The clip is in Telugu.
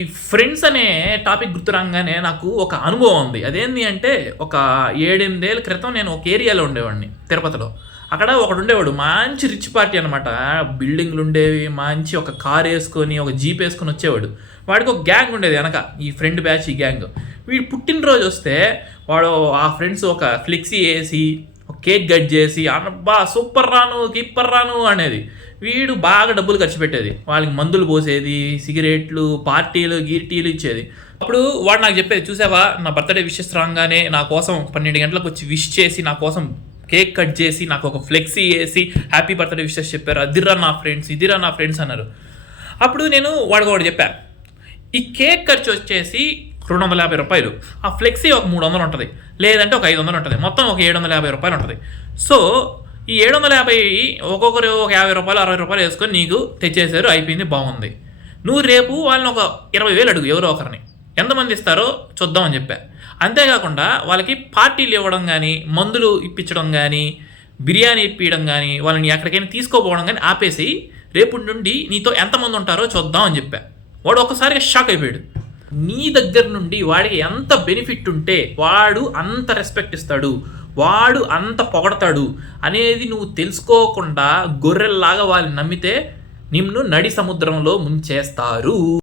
ఈ ఫ్రెండ్స్ అనే టాపిక్ గుర్తు రాంగానే నాకు ఒక అనుభవం ఉంది. అదేంది అంటే ఒక 7, 8 ఏళ్ల క్రితం నేను ఒక ఏరియాలో ఉండేవాడిని తిరుపతిలో. అక్కడ ఒకడుండేవాడు మంచి రిచ్ పార్టీ అనమాట. బిల్డింగ్‌లుండేవి, మంచి ఒక కారేసుకొని, ఒక జీప్ ఏసుకొని వచ్చేవాడు. వాడికి ఒక గ్యాంగ్ ఉండేది ఎనక. ఈ ఫ్రెండ్ బ్యాచ్ ఈ గ్యాంగ్. వీడు పుట్టినరోజొస్తే వాడు ఆ ఫ్రెండ్స్ ఒక ఫ్లెక్సీ ఏసి, ఒక కేక్ కట్ చేసి, అబ్బా! సూపర్ రా నువ్వు, గిప్పర్ రా నువ్వు అనేది. వీడు బాగా డబ్బులు ఖర్చు పెట్టేది. వాళ్ళకి మందులు పోసేది, సిగరెట్లు, పార్టీలు, గీర్టీలు ఇచ్చేది. అప్పుడు వాడు నాకు చెప్పేది, చూసావా నా బర్త్‌డే విషెస్ రాంగానే నా కోసం 12 గంటలకు వచ్చి విష్ చేసి, నా కోసం కేక్ కట్ చేసి, నాకు ఒక ఫ్లెక్సీ ఏసి, హ్యాపీ బర్త్‌డే విషెస్ చెప్పారు. అదిరా నా ఫ్రెండ్స్, ఇదిరా నా ఫ్రెండ్స్ అన్నారు. అప్పుడు నేను వాడికి ఒకటి చెప్పా. ఈ కేక్ ఖర్చు వచ్చేసి రూ. 250. ఆ ఫ్లెక్సీ ఒక 300 ఉంటది. లేదంటే ఒక 500 ఉంటది. మొత్తం ఒక రూ. 750 ఉంటది. సో ఈ 750 ఒక్కొక్కరు ఒక రూ. 50, రూ. 60 వేసుకొని నీకు తెచ్చేసారు, అయిపోయింది, బాగుంది. నువ్వు రేపు వాళ్ళని ఒక 20,000 అడుగు ఎవరో ఒకరిని. ఎంతమంది ఇస్తారో చూద్దాం అని చెప్పా. అంతేకాకుండా వాళ్ళకి పార్టీలు ఇవ్వడం కానీ, మందులు ఇప్పించడం కానీ, బిర్యానీ ఇప్పించడం కానీ, వాళ్ళని ఎక్కడికైనా తీసుకోపోవడం కానీ ఆపేసి రేపటి నుండి నీతో ఎంతమంది ఉంటారో చూద్దాం అని చెప్పా. వాడు ఒక్కసారిగా షాక్ అయిపోయాడు. నీ దగ్గర నుండి వాడికి ఎంత బెనిఫిట్ ఉంటే వాడు అంత రెస్పెక్ట్ ఇస్తాడు, వాడు అంత పొగడతాడు అనేది నువ్వు తెలుసుకోకుండా గొర్రెల్లాగా వాళ్ళని నమ్మితే నిన్ను నడి సముద్రంలో ముంచేస్తారు.